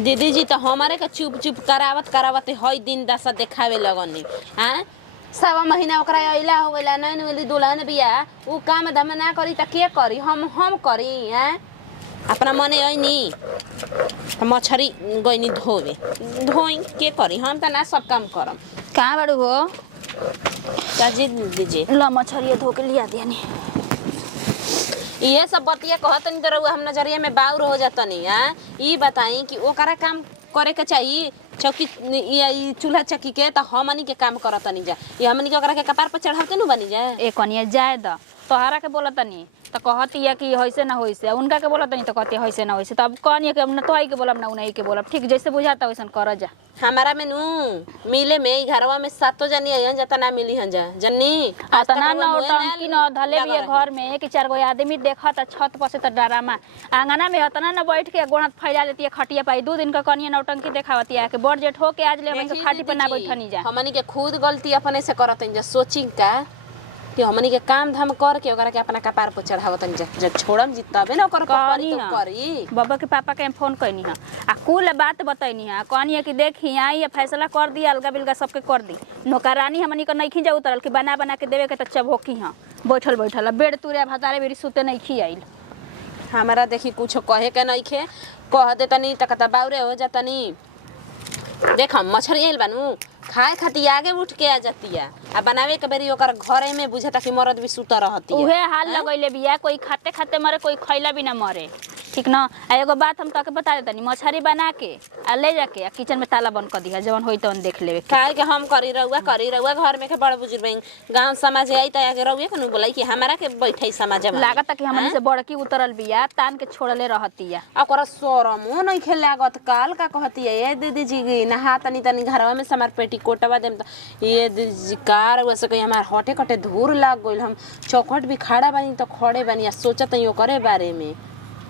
दीदी जी तो हमारे का चुप चुप करावत करावत हई दिन दशा देखावे लगनी। हाँ सवा महीना ओकरा अइला हो गइला नैन वाली दुल्हन बिया उ काम धाम ना करी त के करी हम करी। हैं अपना मने अइनी मछरी गइनी धोवे धोई के करी हम त ना सब काम करम। कहाँ बाड़ू हो? काजी दीजिए ल मछरिया धो के लिया दिया नी। ये सब बतिया कहतनी तो रउआ हम नजरिया में बाउर हो जातनी। हां ई बताई कि ओकरा काम करे के चाहिए चौकी ई चूल्हा चक्की के त हमनी के काम करतनी जा ये हमनी के ओकरा के कपार पर चढ़ावते नु बनी जा। ए कनिया जाए द तोहरा के बोलतनी त कहती है कि होइसे ना होइसे उनका के बोलतनी त कहती होइसे ना होइसे तब कनिया के न तोई के बोलब ना उनई के बोलब ठीक जैसे बुझाता वैसन कर जा। हमारा में नु मिले में ई घरवा में सातो जनी आयन जता ना मिली हन जा जन्नी अतना न टंकी न धले भी घर में कि चार गो आदमी देखत छत पर से त डरामा आंगना में अतना न बैठ के गोणत फैला लेती है खटिया पाई 2 दिन का कनिया नौटंकी देखावती है कि बड़ जेठ हो के आज ले हमन के खाटी पे ना बैठनी जा। हमनी के खुद गलती अपने से करतन जा सोची का कि हमनी के काम धाम कर के ओकरा के अपना कपार पर चढ़ावतन जा जब छोड़म जी तबे न ओकर कपारी तो करी। बाबा के पापा के फोन कइनी है आ कुल बात बतैनी है कहनी है कि देखी आई फैसला कर दी अलगा बिलगा सबके कर दी नौकरानी हमनी के नहीं जा उतरल कि बना बना के देवे के त चबोकी हां बैठल बैठल बेड तुरे भतारे बेरी सुते नहीं खी आइल। हमारा देखी कुछ कहे के नहीं खे कह दे तनी त कता बाउरे हो जातनी। देख मछरी आइल बानू खाए खाती आगे उठ के आ जाती है आ बनावे के बेरी ओकर घरे में बुझता कि मरद भी सुता रहती है। उहे हाल लगैले बिया कोई खाते खाते मरे कोई खइला भी ना मरे ठीक ना। एगो बात हम तके बता देतनी मछरी बना के आ ले जाके आ किचन में ताला बंद कर दिया जवन होई तवन देख लेवे काहे के हम करी रउआ घर में के बड़ बुजुर्ग बहन गांव समाज आई त आगे रउए के नु बोलाई कि हमरा के बैठई समाज में लागत कि हमनी से बड़की उतरल बिया तान के छोड़ले रहती है। ओकरा शरमो नहीं खे लागत काल का कहती है ये दीदी जी नहा तनी तनी घरवा में समार पेटी कोटवा देम त ये दीदी जी कार वैसे कहीं हमार हटे कटे धूर लाग गइल हम चौखट भी खड़ा बानी तो खड़े बानी आ सोचत हई ओकरे बारे में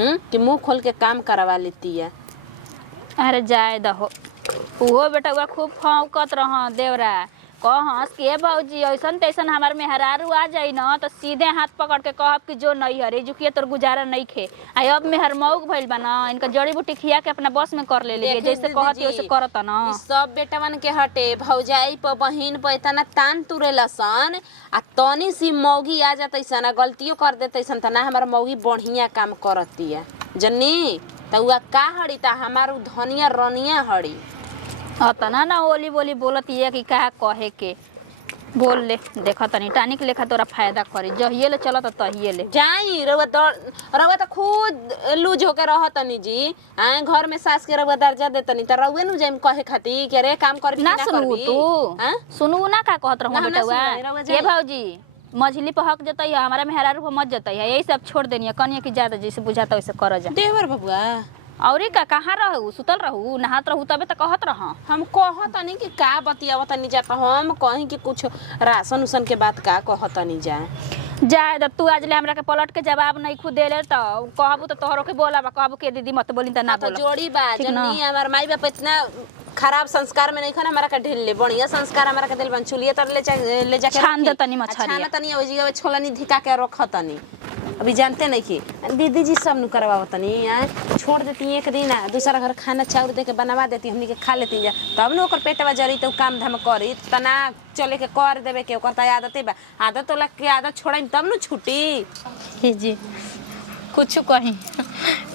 कि मुंह खोल के काम करवा लेती है। अरे जाए दहो उहो बेटा खूब फौकत रह देवरा कहस के भौजी ऐसन तैसन हमार मेहरारू आ जाई न तो सीधे हाथ पकड़ के कहब कि जो नहीं हरे जुकिया तोर गुजारा नहीं खे आ अब मेहर मौग भइल बा न इनका जड़ी बूटी खिया के अपना बस में कर ले लिए जैसे कहती वैसे करत न सब बेटवन के हटे भौजाई पर बहिन पर इतना तान तुरे लसन आ तनी सी मौगी आ जातैसन आ गलतियों कर देतैसन त ना हमार मौगी बढ़िया काम करती है जन्नी त उआ का हड़ी त हमार धनिया रनिया हड़ी अतना ना ओली बोली बोलत ये कि का कहे के बोल ले देखा तनी टानिक लेखा तोरा फायदा करी जहिए ले चलत तहिए ले जाई रउआ त खुद लूज होके रहतनी जी आ घर में सास के रउआ दर्जा देतनी त रउए नु जाइम कहे खाती कि रे काम करबी ना करबी तू सुनू ना का कहत रहू बेटवा ये भौजी मछली पे हक जतई हमारा मेहरारू पे मत जतई है यही सब छोड़ देनी कनिया की ज्यादा जैसे बुझाता वैसे कर जा देवर बबुआ औरी का कहाँ रहू सुतल रहू नहात रहू तबे त कहत रह हम कहतनी कि का बतियावतनी जा हम कहीं कि कुछ राशन उसन के बात का कहतनी जा जाए द तू आज ले हमरा के पलट के जवाब नहीं खुद देले त कहबू त तोहरो के बोला कहबू के दीदी मत बोली त ना बोल जोड़ी बा जन्नी हमर माई बाप इतना खराब संस्कार में नहीं खन हमरा का ढेल ले बढ़िया संस्कार हमरा का दिल बन चुलिए तर ले जाके छान दे तनी मछरी छान तनी ओई जगह छोलनी धिका के रखतनी अभी जानते नहीं कि दीदी जी सब नु करवावतनी छोड़ देती एक दिन दूसरा घर खाना चाउर दे के बनवा देती हमनी के खा लेती जा तब न ओकर पेटवा जरी त काम धाम करी तना चले के कर देवे के ओकर त आदत बा आदत तो लग के आदत छोड़ाई तब न छुटी जी कुछ कहीं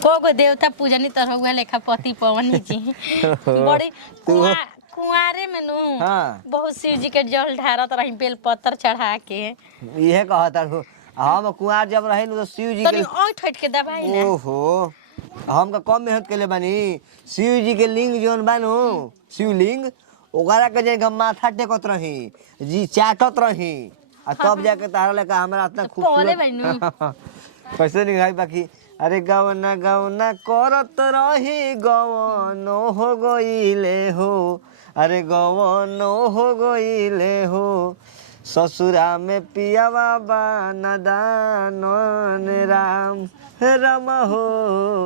को गो देवता पूजनी तरह हुआ लेखा पति पवनी जी बड़ी कुआरे में नु बहुत शिव जी के जल ढारत रही बेल पत्तर चढ़ा के इहे कहता हम कुआर जब रहे तो शिव जी के ठट के दबाई ना ओहो हम का कम मेहनत केले बानी शिव जी के लिंग जोन बानो शिवलिंग ओकरा के जे माथा टेकत रही जी चाटत रही आ तब जाके तारा लेका हमरा इतना खूबसूरत कैसे नहीं बाकी अरे गवना करत रही गवनो हो गइले हो अरे गवनो हो गइले हो ससुरा में पियावा बाना दानन राम राम हो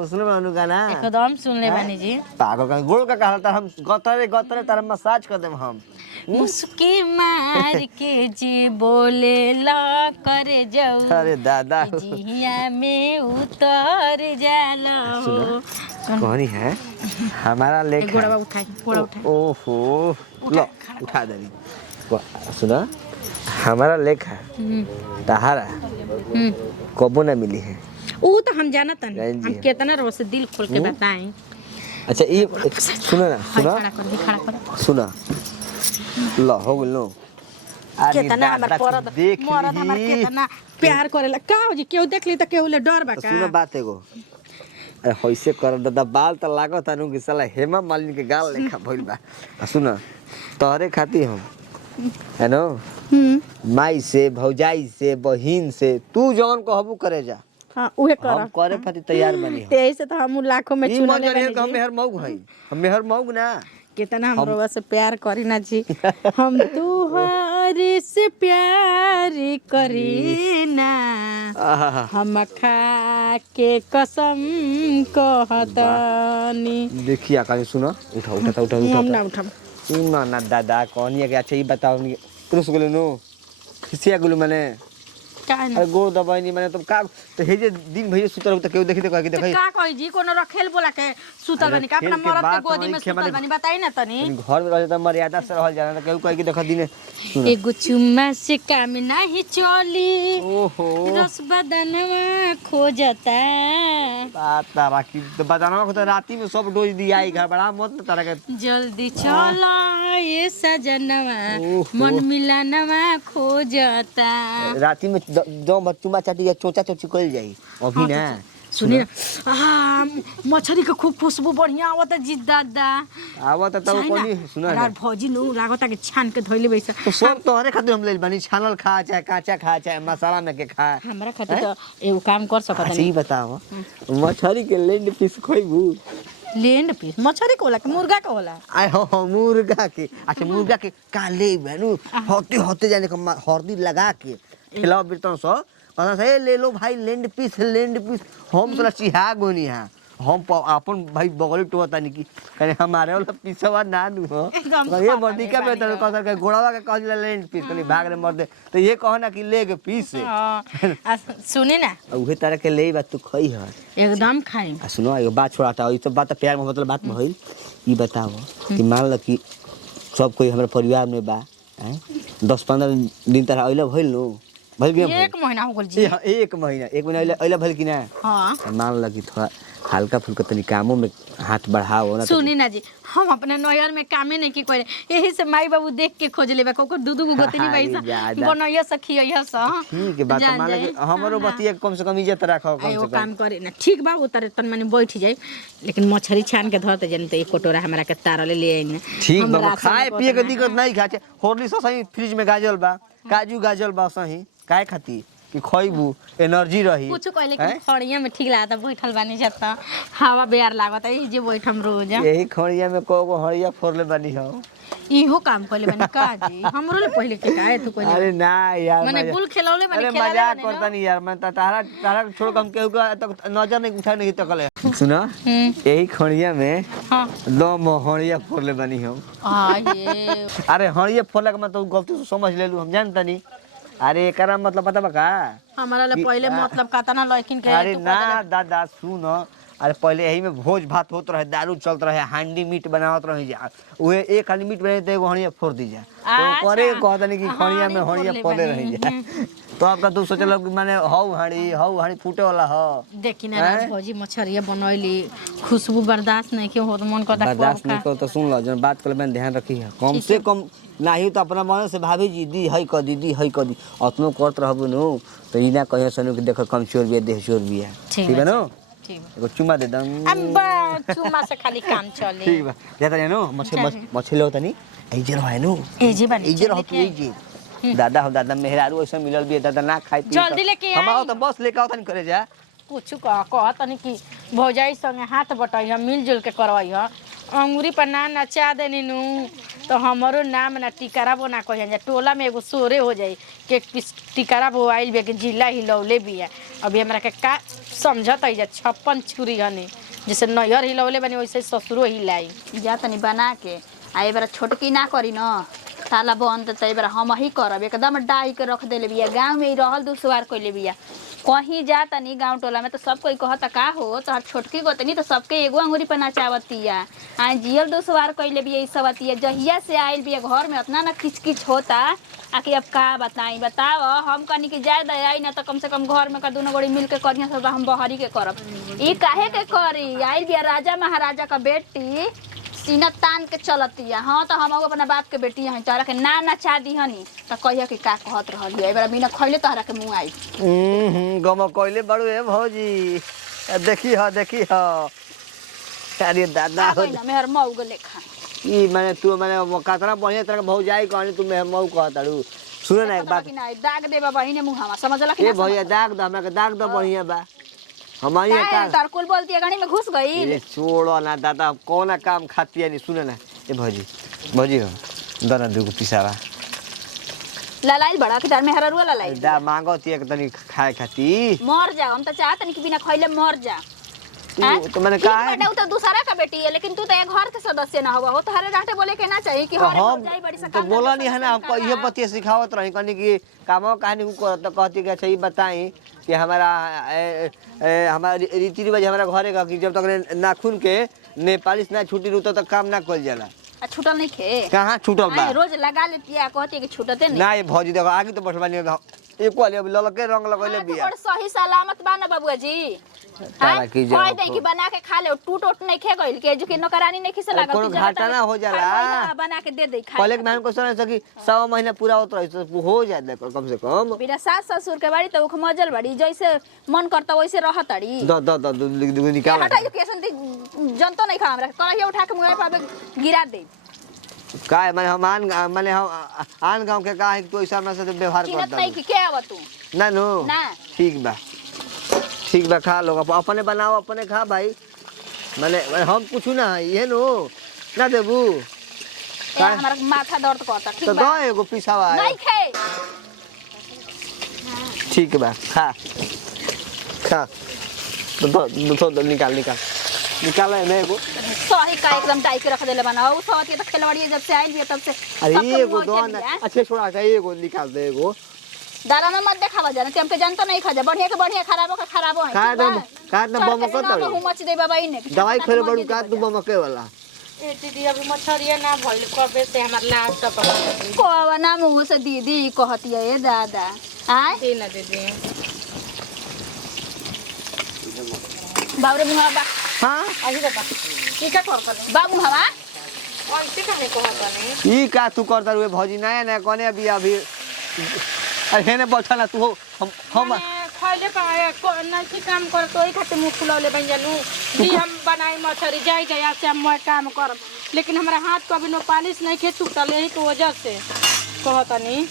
सुन मानु गाना एकदम सुन ले बानी जी पागल का गोड़ का कहता हम गतरे तार मसाज कर देम हम मुस्की मार के जी बोले ला करे जाऊ अरे दादा जिया में उतर जाला हो कहानी है हमारा लेखा गोड़वा उठा गोड़ा उठा ओहो लो उठा देनी सुना हमारा लेखा तहारा कबो ना मिली है ऊ तो हम जानत हन जान जी। हम कितना रोज से दिल खोल के बताएं अच्छा ये सुना ना सुना खड़ा कर सुना लो हो गेल नो अरे कितना हमर दादा परद देख मरद हमर ली कितना प्यार करेला का हो जी केहू देख ली त केहू ले डर बा का सुनो बात एगो अरे होइसे कर दादा बाल त लागत अनु कि साला हेमा मालिनी के गाल लेखा भइल बा सुन तोहरे खाती हम है नो माई से भौजाई से बहिन से तू जौन कहबू करे जा हां उहे कर हम करे खातिर तैयार बनी हम तेई से तो हम लाखों में ई चुन मत ले जानिए कि हम मेहर मौग हई हम मेहर मौग ना कितना हम रोवा से प्यार करी ना जी हम तुहरे से प्यार करी ना आहा हम खा के कसम कहतनी देखिए आकाश सुनो उठा उठा उठा हम उठा ना उठम सुन ना दादा कहनी है कि अच्छा ये बताओ नी तुरस गेलो नो खिसिया गेलो माने का ना अरे गोड़ दबाई माने तुम का तो हे जे दिन भइए सुतर हो त केहू देखि त कह के देखै का कहि जी कोनो रखेल बोला के सुतल बनी का अपना खेल के मरद के बात गोदी में नहीं, सुतल बनी बताई ना तनी घर में रहे त मर्यादा से रहल जाना त केहू कह के देख दिने सुन एगो चुम्मा से काम नहीं चली ओहो रस बदनवा खोजता बात तारा की तो बताना को तो राती में सब डोज दिया घर बड़ा मत न तारा के जल्दी चला ये सजनवा ओहो। मन मिलनवा खोजता राती में दो बच्चुमा चाटी या चोचा चोची कइल जाई अभी ना सुनी ना मछरी के खूब खुशबू बढ़िया आवत जी दादा आवत त कोनी सुना यार भौजी नु लागता के छान के धोइले बैसा तो सब तोहरे खातिर हम ले बानी छानल खा चाहे काचा खा चाहे मसाला में के खा हमरा खातिर तो एगो काम कर सकत अच्छा नहीं ये बताओ मछरी के लेंड पीस खोइबू लेंड पीस मछरी के होला के मुर्गा के होला आय हो मुर्गा के अच्छा मुर्गा के काले बनू होते होते जाने का हल्दी लगा के खिलाओ बिरतन सो कहना से ले लो भाई लेंड पीस हम तोला चिहा गोनी हां हम अपन भाई बगल टोता नहीं की कने हमारे वाला पीसवा ना दू हो एकदम ये मर्दिका में तो कहता के गोड़वा के कहला लेंड पीस कनी भाग रे मर्दे तो ये कहना कि ले के पीस सुनी ना उहे तरह के ले बात तू खई है एकदम खाई आ सुनो एगो बात छोड़ाता ई सब बात प्यार मोहब्बत बात में होइल ई बताओ कि मान ल कि सब कोई हमरा परिवार में बा हैं 10-15 दिन तरह अइला भइल नो भइल कि एक महीना हो गेल जी एक महीना अइला भइल कि ना हां मान ल कि थोड़ा हल्का फुल्का तनी कामों में हाथ बढ़ाओ ना सुनी ना जी हम अपने नैयर में कामे नहीं की करे यही से माई बाबू देख के खोज लेबे को दूधू को गोतनी अरे बैसा ज्यादा। बनैया सखिया सा ठीक है बात जान मान ल कि जाए। हमरो बतिया कम से कम इज्जत रखो कम एगो से कम काम करे ना ठीक बा उतर तन माने बैठ जाई लेकिन मछरी छान के धरते जन त एक कटोरा हमरा के तारले ले आई ना ठीक हम बा राशन खाए में पिए के उतना- दिक्कत नहीं खाचे होरली सही फ्रिज में गाजल बा काजू गाजल बा सही काहे खाती कि खइबू एनर्जी रही कुछ कहले कि खड़िया में ठीक लागता बैठल बानी जत हवा बेयार लागता ई जे बैठम रोज यही खड़िया में को हड़िया फोड़ले बानी हम इहो काम कहले बानी का जी हमरो ले पहले के काहे तू कहले अरे ना यार माने मजा- गुल खिलौले बानी अरे खेलाले मजाक बानी करता नहीं यार मैं तारा छोड़ के हम केहू का तक नजर नहीं उठा नहीं तकले सुना यही खड़िया में हां दम हड़िया फोड़ले बानी हम आ ये अरे हड़िया फोड़ले के मतलब गलती से समझ लेलू हम जानता नहीं अरे एकरा मतलब पता बा का हमारा ले पहले मतलब कातना लड़किन के अरे ना दादा सुन अरे पहले यही में भोज भात होत रहे दारू चलत रहे हांडी मीट बनावत रहे जा उहे एक हांडी मीट बने तो एगो हड़िया फोड़ दी जा तो करे कहता नहीं कि हड़िया में हड़िया फोड़े रही जा तो आपका तू सोचल कि माने हौ हांडी फूटे वाला हो देखी ना राज भौजी मछरिया बनैली खुशबू बर्दाश्त नहीं के होत मन करता बर्दाश्त नहीं करो तो सुन लो जन बात कर मैंने ध्यान रखी है कम से कम नहीं तो अपना मन से भाभी जी दी है क दी है क दी अतनो करत रहबो नो तो ई ना कहियो सनु कि देख कम चोर बिया देह चोर बिया ठीक है नो ठीक एगो चुमा दे दम अम्बा चुमा से खाली काम चले ठीक बा जाता है नो मछली लो तनी ए जे रहे नो ए जी बनी ए जे रहो तू ए जे दादा हो दादा मेहरारू ऐसा मिलल बिया दादा ना खाई पी जल्दी लेके हम आई। आओ तो बस लेके आओ तनी करे जा कुछ कह तनी कि भौजाई संगे हाथ बटाई मिलजुल के करवाई अंगूरी पर ना नचा देनी नु तो हमारो नाम ना टिकारा बो ना कहिया टोला में एगो सोरे हो जाई के टिकारा बोआइल बे के जिला हिलौले बिया अभी हमरा के का समझत है 56 छुरी हनी जैसे नैहर हिलौले बनी वैसे ससुरो हिलाई जा तनी बना के आ ए बार छोटकी ना करी न ताला बंद त एबार हम ही करब एकदम डाई के रख देले बिया गांव में ही रहल दुसवार कइले बिया कहीं जा तनी गांव टोला में तो सब कोई कहता का हो तोहर छोटकी गोतनी तो सबके एगो अंगूरी पर नचावतिया आ जियल दुसवार कइले बिया ई सबतिया जहिया से आइल बिया घर में उतना ना किचकिच होता आ कि अब का बताई बताव हम कनी के जाय दे आई ना तो कम से कम घर में का दोनों गोड़ी मिल के करिया सब हम बहरी के करब ई काहे के करी आइल बिया राजा महाराजा का बेटी सीना तान के चलतिया हाँ तो हम अपना बाप के बेटी हैं तोहरा के ना नचा दीहनी तो कहिया कि का कहत रहली एबार बिना खइले तोहरा के मुंह आई गम कइले बड़ू ए भौजी देखी ह अरे दादा हो ना मेहर मौग लेखा ई माने तू माने कतना बढ़िया तरह भौजाई कहनी तू मेहर मऊ कहताड़ू सुन ना एक बात कि ना दाग देबा बहिने मुंहमा समझला कि ए भैया दाग द हमरा के दाग द बढ़िया बा हमारी ना तरकुल बोलती है गाड़ी में घुस गई अरे छोड़ो ना दादा कौन काम खाती है नहीं सुने ना ए भौजी हो दना दुगो पिसावा ललाइल बड़ा के तार में हररुआ ललाइल दा मांगो ती एक तनी खाए खाती मर जा हम तो चाहत नहीं कि बिना खइले मर जा तू तो मैंने कहा है तू तो दूसरा का बेटी है लेकिन तू तो एक घर के सदस्य ना होगा हो तो हरे डांटे बोले के ना चाहिए कि हरे हम जाई बड़ी तो बोला नहीं है ना आपको ये बतिया सिखावत रही कहनी कि कामो कहानी को तो कहती कि अच्छा ये बताई कि हमारा हमारा रीति रिवाज हमारा घरे का कि जब तक नाखून के नेपाली ना छुट्टी रहता तो काम ना कल जाला छूटल नहीं खे कहाँ छूटल बा रोज लगा लेती है कहती है कि छूटते नहीं ना ये भौजी देखो आगे तो बैठल बानी एक वाले अब ललके रंग लगैले बिया और सही सलामत बा ना बाबूआ जी तारा की जाओ कह दे कि बना के खा ले टूट उट नहीं खे गइल के जो कि नौकरानी नहीं खिसे लागत कोनो घाटा ना हो जाला बना के दे दे खा पहले के मैंने को सुना कि 100 महीना पूरा होत रही तो हो जाए कम से कम बिना सास ससुर के बाड़ी तो मजल बड़ी जैसे मन करता वैसे रहतड़ी द निकाल हटाई के संति जनतो नहीं खा हमरा कहिए उठा के मुंह पे गिरा दे का है माने हम माने हम आन गांव के का है तो ऐसा हमरा से व्यवहार चिन्हत करता नहीं कि के आव तू ना नो ना ठीक बा खा लो अपने बनाओ अपने खा भाई माने हम कुछ ना है ये नो ना देबू ए हमरा माथा दर्द करता ठीक तो बा दो एगो पिसावा नहीं खे ठीक बा खा तो निकाल है मैं एगो सही का एकदम टाई के रख देले बना उ सही तो खेलवाड़ी जब से आइल भी तब से अरे एगो दो ना अच्छे छोड़ा का एगो निकाल दे एगो दारा में मत देखावा जाना तुम के जानतो नहीं खा जा बढ़िया के बढ़िया खराबो का खराबो है का ना बम को तो हूं मच दे बाबा इने दवाई खेले बड़ू का तू बम के वाला ए दीदी अभी मछरिया ना भइल कबे से हमर लास्ट तक कोवा ना मुंह से दीदी कहती है ए दादा हां दे ना दीदी बाबरे मुंह बा हां अभी दादा की का करत नहीं बाबू हवा ऐसे कहने को होता नहीं ई का तू करता रे भौजी नया कोने अभी अरे ने बैठा ना तू हम खइले पाए ना की काम कर तो ई खाते मुंह फुलौले बन जानू जी हम बनाई मछरी जाई आज से हम काम करब लेकिन हमरा हाथ को अभी नो पालिश नहीं के छूटल यही के वजह से कहता नहीं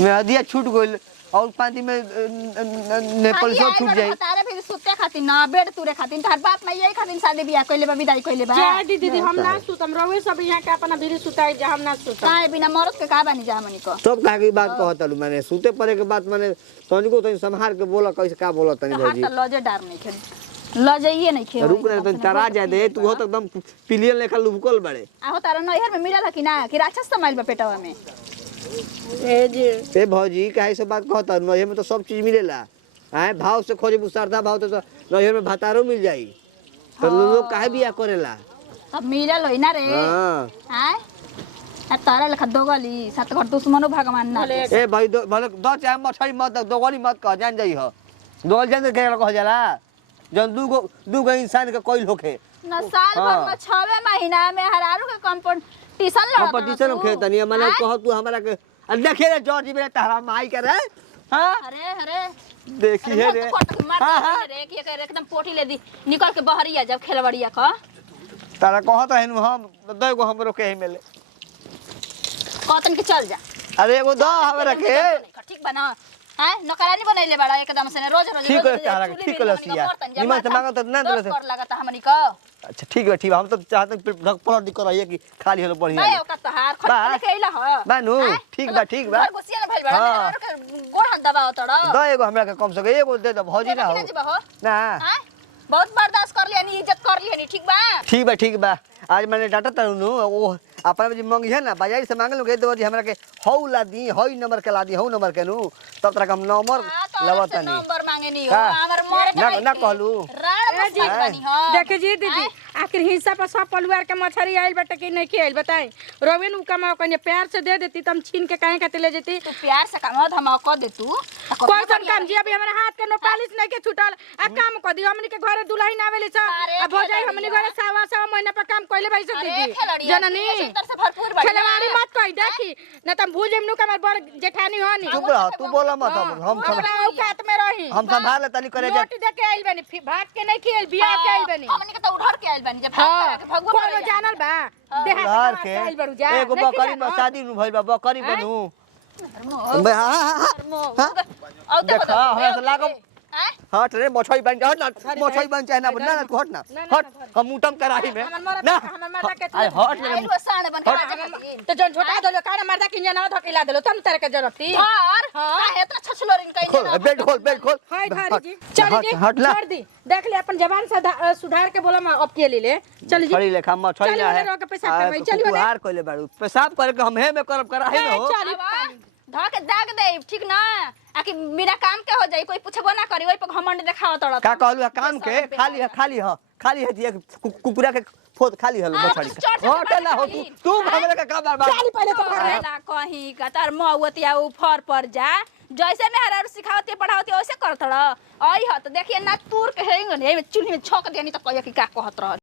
मैं हदिया छूट गइल और पानी में नेपाल सब छूट जाई तारे फिर सुते खातिर ना बेड तुरे खातिर तार बाप में यही खातिर शादी बियाह कइले बा विदाई कइले बा जा दीदी हम ना सुतम रवे सब यहां के अपना भीरी सुताई जा हम ना सुतम ताए बिना मरद के का बानी जा मनी को सब कहा की बात कहत मैंने सूते पड़े के बात मैंने तनिको तनी संभाल के बोला कैसे का बोला तनी भौजी हां तो लजे डार नहीं खे लजाइए नहीं खे रुक रे तनी तरा जा दे तू हो तो एकदम पिलियन लेखा लुभकल बड़े आहो तारा नैहर में मिलल है कि ना कि राक्षस समाइल बा पेटवा में ए जी ए भौजी काहे से बात कहता नहिए में तो सब चीज मिलेला आए भाव से खोजे श्रद्धा भाव तो नहिए में भातारो मिल जाई तो लोग काहे बियाह करेला अब मिलल होई ना रे हां हां आ तारा लेखा दोगली सात घर दुश्मनो भगवान ना ए भाई भले दो चाहे मछली मत दोगली मत कह जान जाई हो दोगल जान के कह जाला जन दूगो इंसान के कोई होखे ना साल भर में 6वें महीना में हरारू के कंपटीशन लड़त कंपटीशन खेतनी माने कह तू हमरा के देखे रे जॉर्ज मेरे तारा माई करे हां अरे देखी है रे हां रे कि एकदम पोटी ले दी निकल के बहरिया जब खेलवड़िया का तारा कहत है हम दोगो हमरो के मिले कतन के चल जा अरे एगो दो हमरा के ठीक बना हां नौकरानी बनैले बड़ा एकदम से रोज ठीक है तारा ठीक है सिया निमन से मांगत ना दे कर लगता हमनी का अच्छा ठीक है हम तो चाहते हैं पलट दी कराइए कि खाली हलो बढ़िया नहीं ओका तहार खट के आइला ह बानू ठीक बा गुसिया भइल बड़ा गोड़ हाथ दबाओ तड़ दो एगो हमरा के कम से कम एगो दे दो भौजी ना हो ना बहुत बर्दाश्त कर लिया नी इज्जत कर लिया नी ठीक बा ठीक बा आज मैंने डाटा तनु वो अपना जी मंगी है ना बाजार से मांगे लोग देवर जी हमरा के हौ ला दी हई नंबर के ला दी हौ नंबर के नु तब तक हम नंबर लवता नहीं नंबर मांगे नहीं हो का? हमर मोर ना ना कहलू देखे जी दीदी आखिर हिस्सा पर सब परिवार के मछरी आइल बटे कि नहीं के आइल बताई रोबिन उ कमा कने प्यार से दे देती तम छीन के काहे खातिर ले जेती तू प्यार से काम हम कह दे तू कौन सन काम जी अभी हमारे हाथ के नो पालिश नहीं के छूटल आ काम कर दी हमनी के घरे दुल्हन आवेले छ अब हो जाई हमनी घरे सवा महीना पर काम कइले भाई से दीदी जननी से भरपूर बड़ी खेलवाड़ी मत कहि देखी न तम भूल जेमनु के हमर बड़ जेठानी होनी चुप रह तू बोला मत हम औकात में रही हम संभाल तनी करे जा रोटी दे के आइल बनी भात के नहीं खेल बियाह के आइल बनी हमनी के तो उधर के आइल बानी जब हां भगवा कौन जानल बा उधार देहात के के आइल बड़ू जा एगो बकरी में शादी नु भइल बा बकरी बनू औ देखा हमरा से लागो हट रे मछली बन हट ना मछली बन चाहे ना ना तू हट ना हट हम उठम कराही में ना हमर मर्दा के अरे हट रे आइल साण बन के बाजे तो जन छोटा दलो काना मर्दा के जना धकेला दलो तम तरह के जरूरत थी और काहे इतना छछलोरिन कहीं खोल बेड खोल हाय थारी जी चल जी हट ला छोड़ दी देख ले अपन जवान से सुधार के बोला मैं अब के ले चल जी छड़ी लेखा मछली ना है चल के पेशाब करवाई चल बने हार कोले बाड़ू पेशाब करे के हम हे में करब कराही न हो चल धा के दाग दे ठीक ना आकि मेरा काम के हो जाई कोई पूछबो ना करी ओइ पर घमंड देखाव तड़ का कहलू काम के खाली है दिए कुकुरा के फोद खाली हल मछली हट ना हो तू हमरा का का बार चल पहले तो घर ना कहीं का तार मौवतिया ऊपर पर जा जैसे में हरार सिखावती पढ़ावती वैसे करत रह आई ह तो देखिए ना तूर के हेंग ने चूल्ही में छक देनी तो कहियो कि का कहत रह